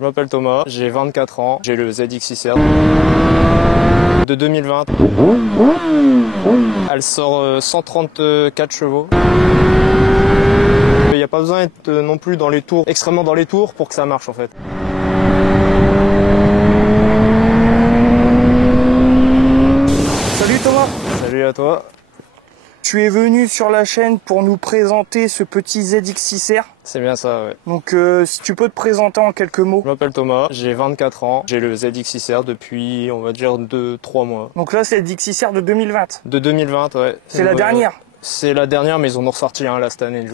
Je m'appelle Thomas, j'ai 24 ans, j'ai le ZX6R de 2020. Elle sort 134 chevaux. Il n'y a pas besoin d'être non plus dans les tours, extrêmement dans les tours pour que ça marche en fait. Salut Thomas. Salut à toi. Tu es venu sur la chaîne pour nous présenter ce petit ZX6R. C'est bien ça, ouais. Donc si tu peux te présenter en quelques mots. Je m'appelle Thomas, j'ai 24 ans, j'ai le ZX6R depuis, on va dire, 2-3 mois. Donc là c'est le ZX6R de 2020. De 2020, ouais. C'est la dernière. C'est la dernière, mais ils en ont ressorti un là cette année.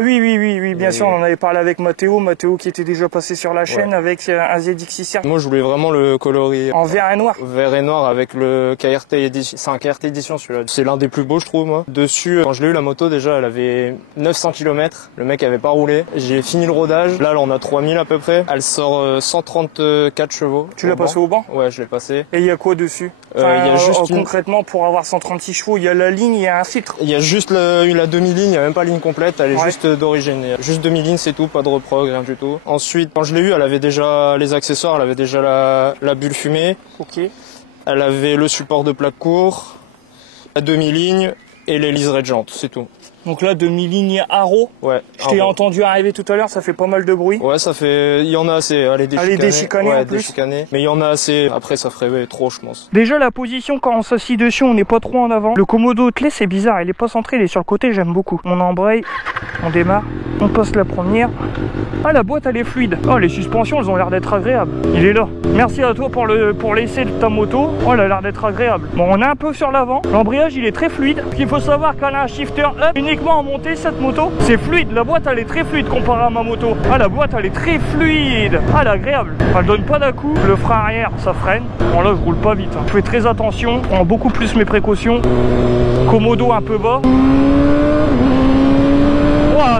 Oui, bien sûr, on en avait parlé avec Mathéo qui était déjà passé sur la chaîne avec un ZX6R. Moi je voulais vraiment le colorer en vert et noir. Vert et noir avec le KRT Edition. C'est un KRT Edition celui-là. C'est l'un des plus beaux je trouve moi. Dessus, quand je l'ai eu la moto déjà, elle avait 900 km. Le mec avait pas roulé. J'ai fini le rodage. Là on a 3000 à peu près. Elle sort 134 chevaux. Tu l'as passé au banc? Ouais, je l'ai passé. Et il y a quoi dessus? Il y a juste concrètement pour avoir 136 chevaux, il y a la ligne, il y a un filtre. Il y a juste la demi-ligne, il n'y a même pas ligne complète, elle est juste d'origine. Il y a juste demi-ligne, c'est tout, pas de reprog, rien du tout. Ensuite, quand je l'ai eu, elle avait déjà les accessoires, elle avait déjà la bulle fumée. Ok. Elle avait le support de plaque court, la demi-ligne et les liserés de jantes, c'est tout. Donc là, demi-ligne Haro. Ouais. Je t'ai entendu arriver tout à l'heure, ça fait pas mal de bruit. Ouais, ça fait, il y en a assez. Elle est déchicanée ouais, en plus. Déchicanée. Mais il y en a assez. Après, ça ferait trop, je pense. Déjà, la position quand on s'assit dessus, on n'est pas trop en avant. Le commodo clé, c'est bizarre. Il est pas centré, il est sur le côté. J'aime beaucoup. On embraye, on démarre, on passe la première. Ah, la boîte, elle est fluide. Oh, les suspensions, elles ont l'air d'être agréables. Il est là. Merci à toi pour l'essai de ta moto. Oh, elle a l'air d'être agréable. Bon, on est un peu sur l'avant. L'embrayage, il est très fluide. Il faut savoir qu'elle a un shifter up uniquement en montée. Cette moto, c'est fluide. La boîte, elle est très fluide comparée à ma moto. Ah, la boîte, elle est très fluide. Ah, elle est agréable. Elle donne pas d'à-coup. Le frein arrière, ça freine. Bon, là, je roule pas vite. Je fais très attention. Je prends beaucoup plus mes précautions. Commodo un peu bas.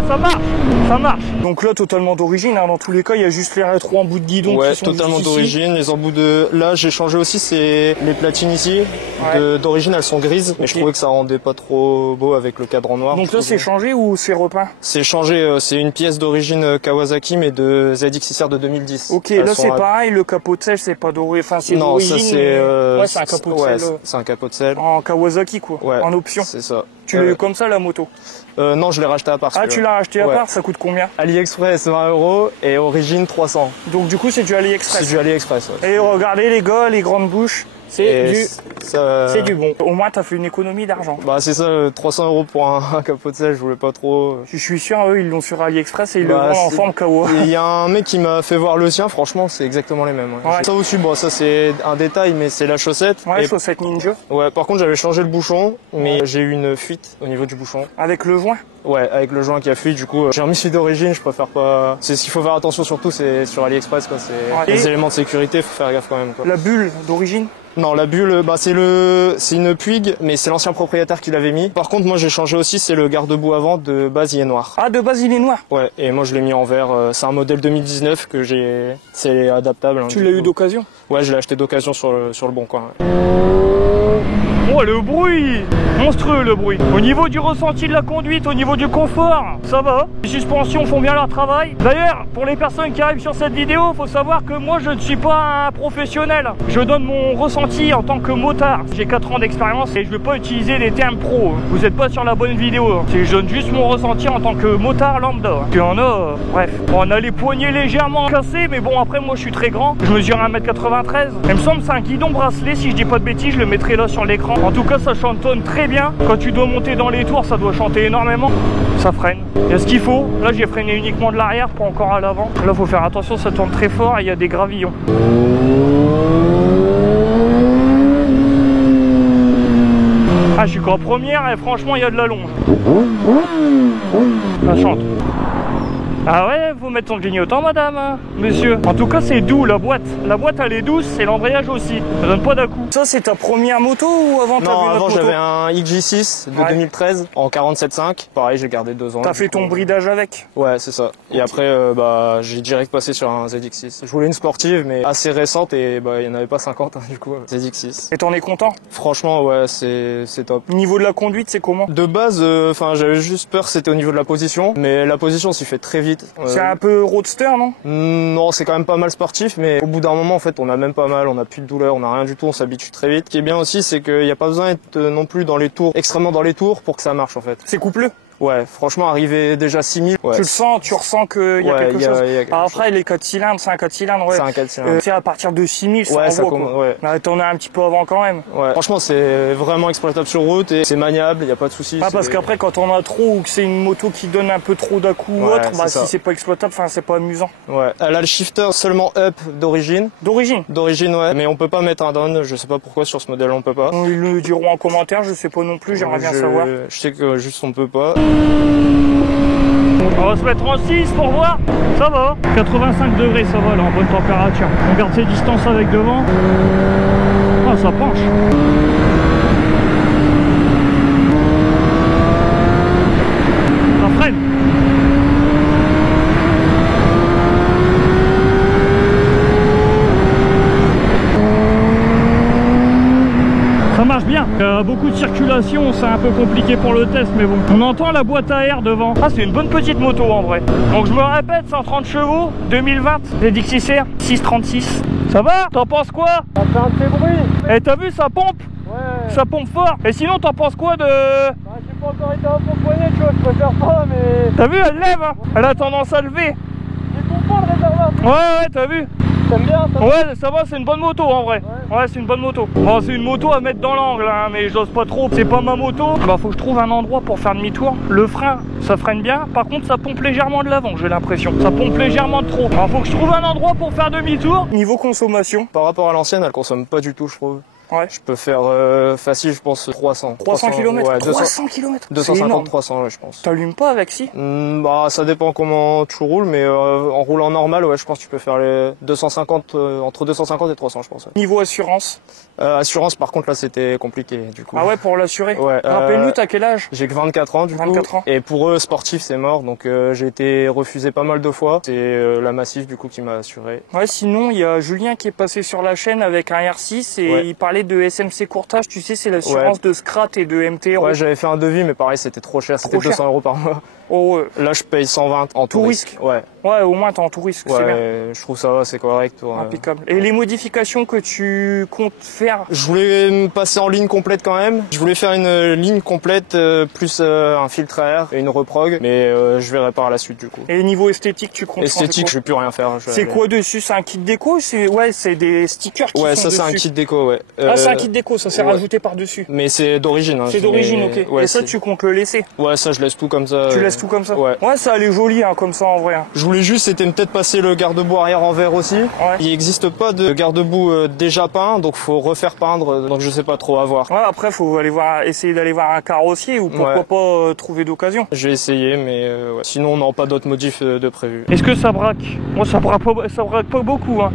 Ça marche, ça marche. Donc là, totalement d'origine, hein. Dans tous les cas, il y a juste les rétros en bout de guidon. Ouais, qui sont totalement d'origine. Les embouts de... Là, j'ai changé aussi, c'est les platines ici. Ouais. D'origine, elles sont grises, mais je trouvais que ça rendait pas trop beau avec le cadran noir. Donc là, c'est changé ou c'est repeint? C'est changé, c'est une pièce d'origine Kawasaki, mais de ZX6R de 2010. Ok, là c'est pareil, le capot de selle, c'est pas doré, enfin c'est d'origine. Non, ça c'est... Ouais, c'est un capot de selle. C'est un capot de selle. En Kawasaki, quoi, ouais, en option. C'est ça. Tu l'as eu comme ça, la moto? Non, je l'ai racheté à part. Ah, tu l'as racheté à part, ça coûte combien? AliExpress 20 € et origine 300. Donc du coup, c'est du AliExpress? C'est du AliExpress, ouais. Et regardez les gars, les grandes bouches. C'est du bon. Au moins, t'as fait une économie d'argent. Bah, c'est ça, 300 € pour un capot de selle, je voulais pas trop. Je suis sûr, eux, ils l'ont sur AliExpress et ils le vendent en forme KO. Il y a un mec qui m'a fait voir le sien, franchement, c'est exactement les mêmes. Ouais. Ça au-dessus, bon, ça c'est un détail, mais c'est la chaussette. Ouais, chaussette Ninja. Ouais, par contre, j'avais changé le bouchon, mais j'ai eu une fuite au niveau du bouchon. Avec le joint? Ouais, avec le joint qui a fui, du coup, j'ai remis celui d'origine, je préfère pas. C'est ce qu'il faut faire attention surtout, c'est sur AliExpress, quoi. C'est les éléments de sécurité, faut faire gaffe quand même, quoi. La bulle d'origine? Non, la bulle, bah c'est une Puig, mais c'est l'ancien propriétaire qui l'avait mis. Par contre, moi j'ai changé aussi, c'est le garde-boue avant, de base il est noir. Ah, de base il est noir? Ouais, et moi je l'ai mis en vert. C'est un modèle 2019 que j'ai. C'est adaptable. Hein, tu l'as eu d'occasion? Ouais, je l'ai acheté d'occasion sur le bon coin. Ouais. Oh, le bruit! Monstrueux le bruit. Au niveau du ressenti de la conduite, au niveau du confort, ça va. Les suspensions font bien leur travail. D'ailleurs, pour les personnes qui arrivent sur cette vidéo, faut savoir que moi je ne suis pas un professionnel. Je donne mon ressenti en tant que motard. J'ai 4 ans d'expérience et je ne vais pas utiliser des termes pro. Vous n'êtes pas sur la bonne vidéo. Je donne juste mon ressenti en tant que motard lambda. Il y en a, bref. On a les poignets légèrement cassés, mais bon, après moi je suis très grand. Je mesure 1m93. Il me semble que c'est un guidon bracelet, si je dis pas de bêtises, je le mettrai là sur l'écran. En tout cas, ça chantonne très bien. Quand tu dois monter dans les tours, ça doit chanter énormément. Ça freine. Il y a ce qu'il faut. Là, j'ai freiné uniquement de l'arrière, pas encore à l'avant. Là, faut faire attention, ça tourne très fort et il y a des gravillons. Ah, je suis qu'en première et franchement, il y a de la longe. Ça chante. Ah ouais, faut mettre son clignotant, madame, monsieur. En tout cas, c'est doux, la boîte. La boîte, elle est douce, c'est l'embrayage aussi. Ça donne pas d'à-coup. Ça, c'est ta première moto ou avant t'avais une autre moto? Non, avant j'avais un XJ6 de 2013 en 47.5. Pareil, j'ai gardé 2 ans. T'as fait ton bridage avec? Ouais, c'est ça. Et après, bah, j'ai direct passé sur un ZX6. Je voulais une sportive, mais assez récente et bah, il n'y en avait pas 50, hein, du coup, ZX6. Et t'en es content? Franchement, ouais, c'est top. Niveau de la conduite, c'est comment? De base, enfin, j'avais juste peur, c'était au niveau de la position. Mais la position s'y fait très vite. vite. C'est un peu roadster, non? Non, c'est quand même pas mal sportif, mais au bout d'un moment, en fait, on a même pas mal, on a plus de douleur, on a rien du tout, on s'habitue très vite. Ce qui est bien aussi, c'est qu'il n'y a pas besoin d'être non plus dans les tours, extrêmement dans les tours pour que ça marche, en fait. C'est coupleux? Ouais, franchement, arriver déjà 6000. Ouais. Tu le sens, tu ressens qu'il y a quelque chose. Alors après, les 4 cylindres, c'est un 4 cylindres, ouais. C'est un 4 cylindres. C'est à partir de 6000, ça envoie, quoi. Ouais. T'en as un petit peu avant quand même. Ouais. Franchement, c'est vraiment exploitable sur route et c'est maniable, il n'y a pas de souci. Ah, parce qu'après, quand on a trop ou que c'est une moto qui donne un peu trop d'à-coups ou autre, bah, si c'est pas exploitable, enfin, c'est pas amusant. Ouais. Elle a le shifter seulement up d'origine. D'origine? D'origine, ouais. Mais on peut pas mettre un down, je sais pas pourquoi sur ce modèle on peut pas. Ils le diront en commentaire, je sais pas non plus, j'aimerais bien savoir. Je sais que juste on peut pas. On va se mettre en 6 pour voir. Ça va. 85 degrés, ça va là, en bonne température. On garde ses distances avec devant. Ah, ça penche. Ça freine. Ça marche bien. Beaucoup de circulation, c'est un peu compliqué pour le test, mais bon. On entend la boîte à air devant. Ah, c'est une bonne petite moto en vrai. Donc je me répète, 130 chevaux, 2020, ZX6R, 636. Ça va? T'en penses quoi? Ça fait un petit bruit. Eh, t'as vu, ça pompe? Ouais. Ça pompe fort. Et sinon, t'en penses quoi de... Bah, j'ai pas encore été un peu poignet, tu vois, je préfère pas, mais... T'as vu, elle lève, hein. Elle a tendance à lever. Il faut pas le réservoir. Ouais, t'as vu? T'aimes bien ça? Ouais, ça va, c'est une bonne moto en vrai. Ouais, c'est une bonne moto. Bon, c'est une moto à mettre dans l'angle, hein, mais j'ose pas trop. C'est pas ma moto. Bah, faut que je trouve un endroit pour faire demi-tour. Le frein, ça freine bien. Par contre, ça pompe légèrement de l'avant, j'ai l'impression. Ça pompe légèrement de trop. Alors, faut que je trouve un endroit pour faire demi-tour. Niveau consommation, par rapport à l'ancienne, elle consomme pas du tout, je trouve. Ouais. Je peux faire facile, je pense 300. 300 km. Ouais, 300 km. 250, 300, ouais, je pense. T'allumes pas avec si? Bah, ça dépend comment tu roules, mais en roulant normal, ouais, je pense que tu peux faire les 250, entre 250 et 300, je pense. Ouais. Niveau assurance? Assurance, par contre, là, c'était compliqué, du coup. Ah ouais, pour l'assurer? Ouais. Rappelle-nous, t'as quel âge? J'ai que 24 ans, du 24 ans. Et pour eux, sportif, c'est mort, donc j'ai été refusé pas mal de fois. C'est la Massif, du coup, qui m'a assuré. Ouais, sinon, il y a Julien qui est passé sur la chaîne avec un R6 et il parlait de SMC Courtage, tu sais, c'est l'assurance de Scrat et de MT. Ouais, j'avais fait un devis, mais pareil, c'était trop cher, c'était 200 € par mois. Oh, là, je paye 120 en tout risque. Ouais. Ouais, au moins, t'es en tout risque, c'est bien. Je trouve ça va, c'est correct. Impeccable. Et les modifications que tu comptes faire? Je voulais me passer en ligne complète quand même. Je voulais faire une ligne complète, plus un filtre à air et une reprog, mais je verrai par la suite, du coup. Et niveau esthétique, tu comptes Esthétique, je vais plus rien faire. C'est quoi dessus? C'est un kit déco? Ouais, c'est des stickers qui sont dessus. Ouais, ça, c'est un kit déco, ouais. Ah, c'est un kit déco, ça s'est rajouté par-dessus. Mais c'est d'origine. Hein, c'est d'origine, ok. Ouais, et ça, tu comptes le laisser? Ouais, ça, je laisse tout comme ça. Tu laisses tout comme ça? Ouais. Ouais, ça allait joli, hein, comme ça, en vrai. Je voulais juste, c'était peut-être passer le garde-boue arrière en verre aussi. Ouais. Il n'existe pas de garde-boue déjà peint, donc faut refaire peindre, donc je sais pas trop à voir. Ouais, après, faut aller essayer d'aller voir un carrossier ou pourquoi pas trouver d'occasion. J'ai essayé, mais ouais. Sinon, non, pas d'autres modifs de prévus. Est-ce que ça braque? Moi, ça braque pas beaucoup, hein.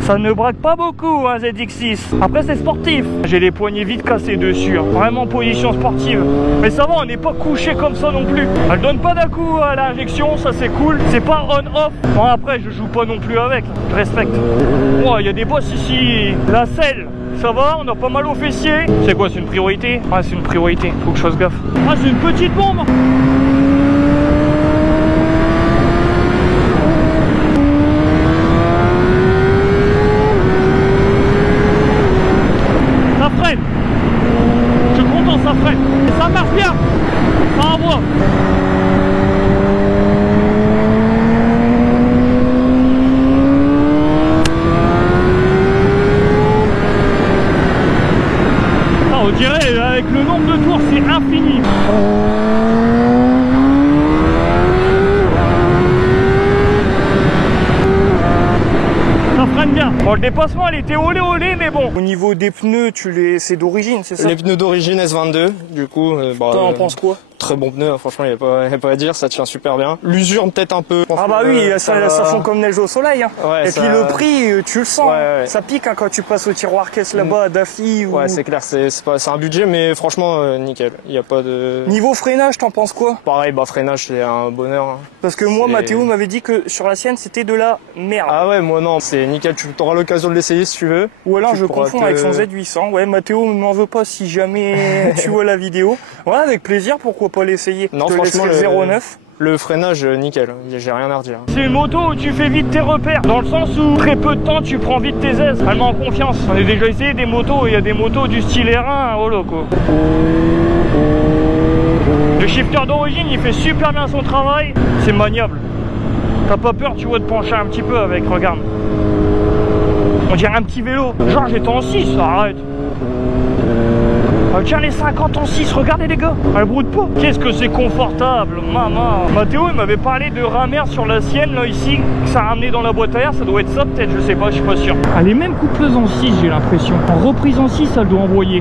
Ça ne braque pas beaucoup, hein, ZX6. Après, c'est sportif. J'ai les poignées vite cassées dessus, hein. Vraiment position sportive. Mais ça va, on n'est pas couché comme ça non plus. Elle donne pas d'un coup à l'injection, ça c'est cool. C'est pas on-off. Bon, après, je joue pas non plus avec. Je respecte. Il y a des boss ici. La selle. Ça va, on a pas mal au fessier. C'est quoi, c'est une priorité? Ah, c'est une priorité. Faut que je fasse gaffe. Ah, c'est une petite bombe. Je suis content, ça freine. Et ça marche bien. Ça envoie. On dirait avec le nombre de tours, c'est infini. Ça freine bien. Bon, le dépassement, elle était olé, mais bon. Au niveau des pneus, c'est d'origine, c'est ça? Les pneus d'origine S22, du coup. T'en penses quoi? Très bon pneu, hein, franchement, il n'y a pas à dire, ça tient super bien. L'usure, peut-être un peu. Ah bah oui, ça fond comme neige au soleil. Hein. Ouais, et puis le prix, tu le sens. Ouais. Ça pique hein, quand tu passes au tiroir caisse là-bas à Daffy. Ou... Ouais, c'est clair, c'est un budget, mais franchement, nickel. Il n'y a pas de... Niveau freinage, t'en penses quoi? Pareil, freinage, c'est un bonheur. Hein. Parce que moi, Mathéo m'avait dit que sur la sienne, c'était de la merde. Ah ouais, moi non, c'est nickel, tu auras l'occasion de l'essayer si tu veux. Ou alors je confonds avec son Z800. Ouais, Mathéo ne m'en veut pas si jamais tu vois la vidéo. Ouais, avec plaisir, pourquoi pas l'essayer? Non, franchement, le 09. Le freinage, nickel, j'ai rien à redire. C'est une moto où tu fais vite tes repères, dans le sens où très peu de temps tu prends vite tes aises. Elle met en confiance. On a déjà essayé des motos, il y a des motos du style R1, voilà quoi. Le shifter d'origine, il fait super bien son travail, c'est maniable. T'as pas peur, tu vois, de pencher un petit peu avec, regarde. On dirait un petit vélo. Genre j'étais en 6, arrête. Tiens les 50 en 6, regardez les gars, elle broute pas. Qu'est-ce que c'est confortable, maman. Mathéo il m'avait parlé de ramer sur la sienne là ici, que ça ramenait dans la boîte à air, ça doit être ça peut-être, je sais pas, je suis pas sûr. Elle est même coupleuse en 6 j'ai l'impression. En reprise en 6 elle doit envoyer.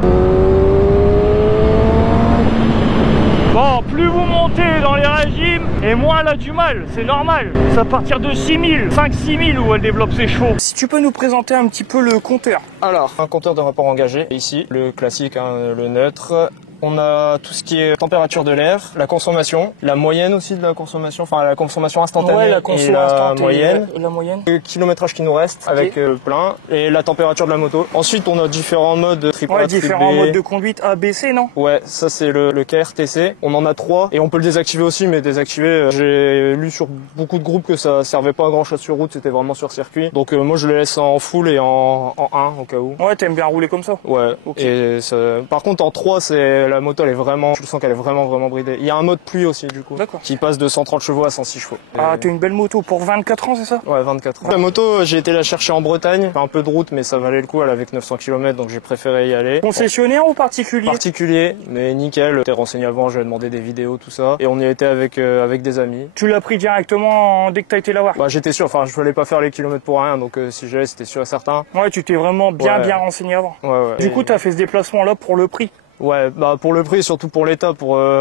Bon, plus vous montez dans les régimes, et moins elle a du mal, c'est normal. C'est à partir de 6000, 5-6000 où elle développe ses chevaux. Si tu peux nous présenter un petit peu le compteur. Alors, un compteur de rapport engagé, ici, le classique, hein, le neutre. On a tout ce qui est température de l'air, la consommation, la moyenne aussi de la consommation, enfin la consommation instantanée ouais, la et la moyenne. Et la moyenne. Le kilométrage qui nous reste avec plein et la température de la moto. Ensuite, on a différents modes triple A, différents modes de conduite A, B, C, non? Ouais, ça c'est le KRTC. On en a 3 et on peut le désactiver aussi, mais désactiver, j'ai lu sur beaucoup de groupes que ça servait pas à grand chose sur route, c'était vraiment sur circuit. Donc moi je le laisse en full et en 1 au cas où. Ouais, t'aimes bien rouler comme ça? Ouais. Okay. Et ça... Par contre en 3, c'est la moto elle est vraiment, je sens qu'elle est vraiment bridée. Il y a un mode pluie aussi du coup, qui passe de 130 chevaux à 106 chevaux. Ah, t'as une belle moto pour 24 ans, c'est ça? Ouais, 24 ans. La moto, j'ai été la chercher en Bretagne, un peu de route, mais ça valait le coup, elle avait que 900 km, donc j'ai préféré y aller. Concessionnaire ou particulier? Particulier, mais nickel. J'étais renseigné avant, j'avais demandé des vidéos, tout ça, et on y était avec des amis. Tu l'as pris directement dès que t'as été la voir? Bah j'étais sûr, enfin je voulais pas faire les kilomètres pour rien, donc si j'allais c'était sûr et certain. Ouais, tu t'es vraiment bien renseigné avant. Ouais. Du coup, t'as fait ce déplacement là pour le prix? Ouais, bah pour le prix, surtout pour l'état,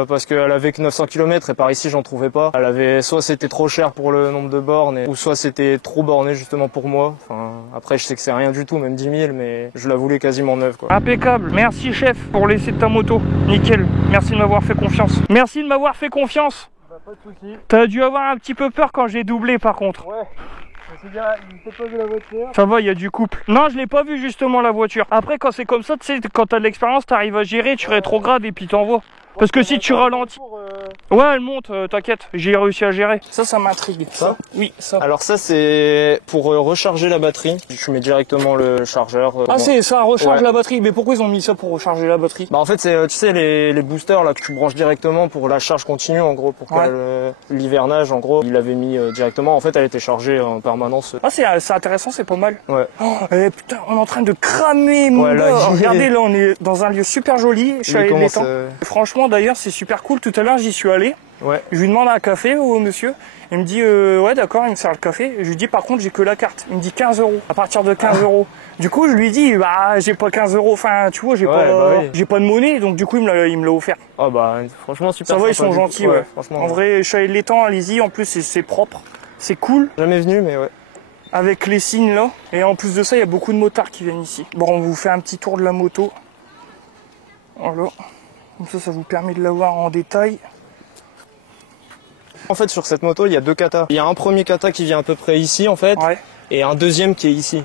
parce qu'elle avait que 900 km et par ici j'en trouvais pas. Elle avait, soit c'était trop cher pour le nombre de bornes, ou soit c'était trop borné justement pour moi. Enfin, après je sais que c'est rien du tout, même 10 000, mais je la voulais quasiment neuve quoi. Impeccable, merci chef pour laisser ta moto, nickel, merci de m'avoir fait confiance. Merci de m'avoir fait confiance. Bah pas de soucis. T'as dû avoir un petit peu peur quand j'ai doublé par contre. Ouais. Il s'est pas vu la voiture. Ça va, il y a du couple. Non, je l'ai pas vu justement la voiture. Après, quand c'est comme ça, tu sais, quand t'as de l'expérience, t'arrives à gérer, tu rétrogrades et puis t'envoies. Parce que si tu ralentis... Ouais, elle monte, t'inquiète, j'ai réussi à gérer. Ça m'intrigue. Ça? Oui, ça. Alors ça, c'est pour recharger la batterie. Tu mets directement le chargeur. Ah, c'est ça, recharge la batterie. Mais pourquoi ils ont mis ça pour recharger la batterie? Bah en fait, c'est, tu sais, les boosters là que tu branches directement pour la charge continue, en gros, pour que l'hivernage, en gros, il l'avait mis directement. En fait, elle était chargée en permanence. Ah, c'est intéressant, c'est pas mal. Ouais. Oh, putain, on est en train de cramer, mon gars. Regardez, là, on est dans un lieu super joli. Je suis allé l'étang. Franchement, d'ailleurs, c'est super cool. Tout à l'heure, j'y suis allé. Ouais. Je lui demande un café au monsieur. Il me dit ouais d'accord, il me sert le café. Je lui dis par contre j'ai que la carte. Il me dit 15 €. À partir de 15 €. Du coup je lui dis bah j'ai pas 15 €. Enfin tu vois j'ai pas de monnaie, donc du coup il me l'a offert. Ah bah franchement super. Ça va, ils sont gentils ouais. Franchement. En vrai, je suis allé l'étang, allez-y. En plus c'est propre, c'est cool. Jamais venu mais ouais. Avec les signes là. Et en plus de ça il y a beaucoup de motards qui viennent ici. Bon, on vous fait un petit tour de la moto. Voilà. Comme ça vous permet de la voir en détail. En fait, sur cette moto, il y a 2 katas. Il y a un premier kata qui vient à peu près ici, en fait, et un deuxième qui est ici.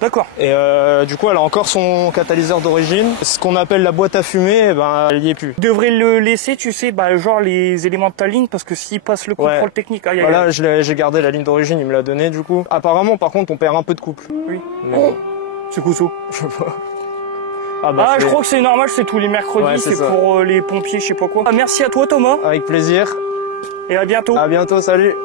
D'accord. Et du coup, elle a encore son catalyseur d'origine. Ce qu'on appelle la boîte à fumée, ben, elle y est plus. Tu devrais le laisser, tu sais, bah, genre les éléments de ta ligne, parce que s'il passe le contrôle technique... Ah, voilà, j'ai gardé la ligne d'origine, il me l'a donné, du coup. Apparemment, par contre, on perd un peu de couple. Oui. Mais bon. C'est quoi ça? Je sais pas. Je crois que c'est normal, c'est tous les mercredis, c'est pour les pompiers, je sais pas quoi. Ah, merci à toi Thomas. Avec plaisir. Et à bientôt. À bientôt, salut.